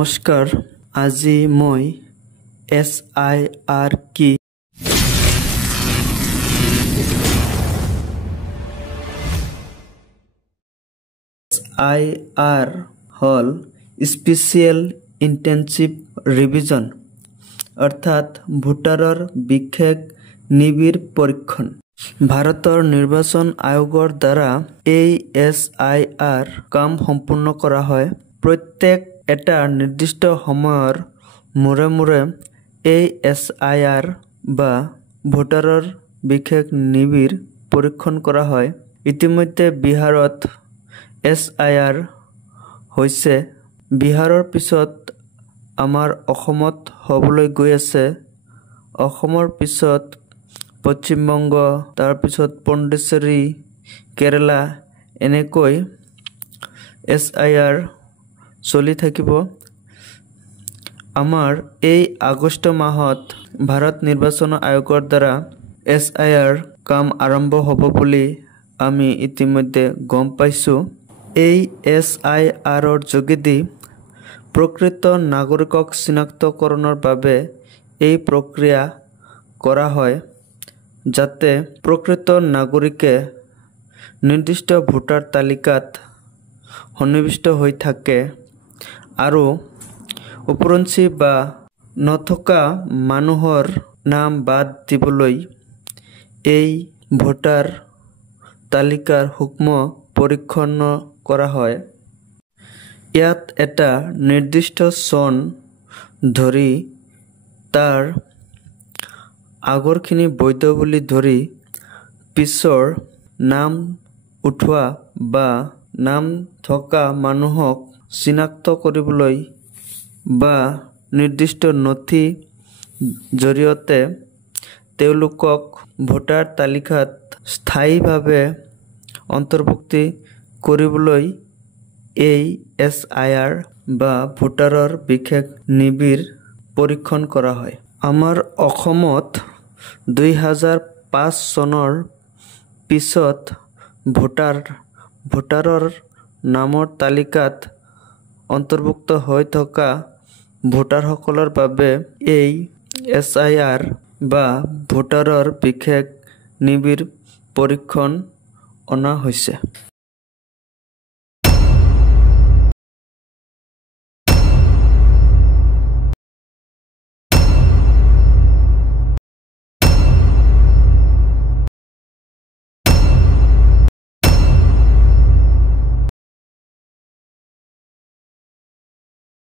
নমস্কাৰ, আজি মই SIR কি SIR হল স্পেচিয়েল ইন্টেনসিভ ৰিভিজন অৰ্থাৎ ভোটাৰৰ বিশেষ নিবিড় পৰীক্ষণ। ভাৰতৰ নিৰ্বাচন আয়োগৰ দ্বাৰা এই SIR কাম সম্পূৰ্ণ কৰা হয়। প্ৰত্যেক এটা নিৰ্দিষ্ট সময়ৰ মূৰে মূৰে এই SIR বা ভোটাৰৰ বিশেষ নিবিড় পৰীক্ষণ কৰা হয়। ইতিমধ্যে বিহাৰত SIR হৈছে। বিহাৰৰ পিছত আমাৰ অসমত হ'বলৈ গৈ আছে। অসমৰ পিছত পশ্চিমবংগ, তাৰপিছত পণ্ডিচেৰী, কেৰালা এনেকৈ SIR চলি থাকিব। আমাৰ এই আগষ্ট মাহত ভাৰত নিৰ্বাচন আয়োগৰ দ্বাৰা SIR কাম আৰম্ভ হ'ব বুলি আমি ইতিমধ্যে গম পাইছোঁ। এই SIRৰ যোগেদি প্ৰকৃত নাগৰিকক চিনাক্তকৰণৰ বাবে এই প্ৰক্ৰিয়া কৰা হয়, যাতে প্ৰকৃত নাগৰিকে নিৰ্দিষ্ট ভোটাৰ তালিকাত সন্নিৱিষ্ট হৈ থাকে আৰু উপৰঞ্চি বা নথকা মানুহৰ নাম বাদ দিবলৈ এই ভোটাৰ তালিকাৰ সূক্ষ্ম পৰীক্ষণ কৰা হয়। ইয়াত এটা নিৰ্দিষ্ট চন ধৰি তাৰ আগৰখিনি বৈধ বুলি ধৰি পিছৰ নাম উঠোৱা বা নাম থকা মানুহক চিনাক্ত কৰিবলৈ বা নিৰ্দিষ্ট নথি জৰিয়তে তেওঁলোকক ভোটাৰ তালিকাত স্থায়ীভাৱে অন্তৰ্ভুক্তি কৰিবলৈ এই SIR বা ভোটাৰৰ বিশেষ নিবিড় পৰীক্ষণ কৰা হয়। আমাৰ অসমত 2005 চনৰ পিছত ভোটাৰৰ নামৰ তালিকাত অন্তৰ্ভুক্ত হৈ থকা ভোটাৰসকলৰ বাবে এই SIR বা ভোটাৰৰ বিশেষ নিবিড় পৰীক্ষণ অনা হৈছে।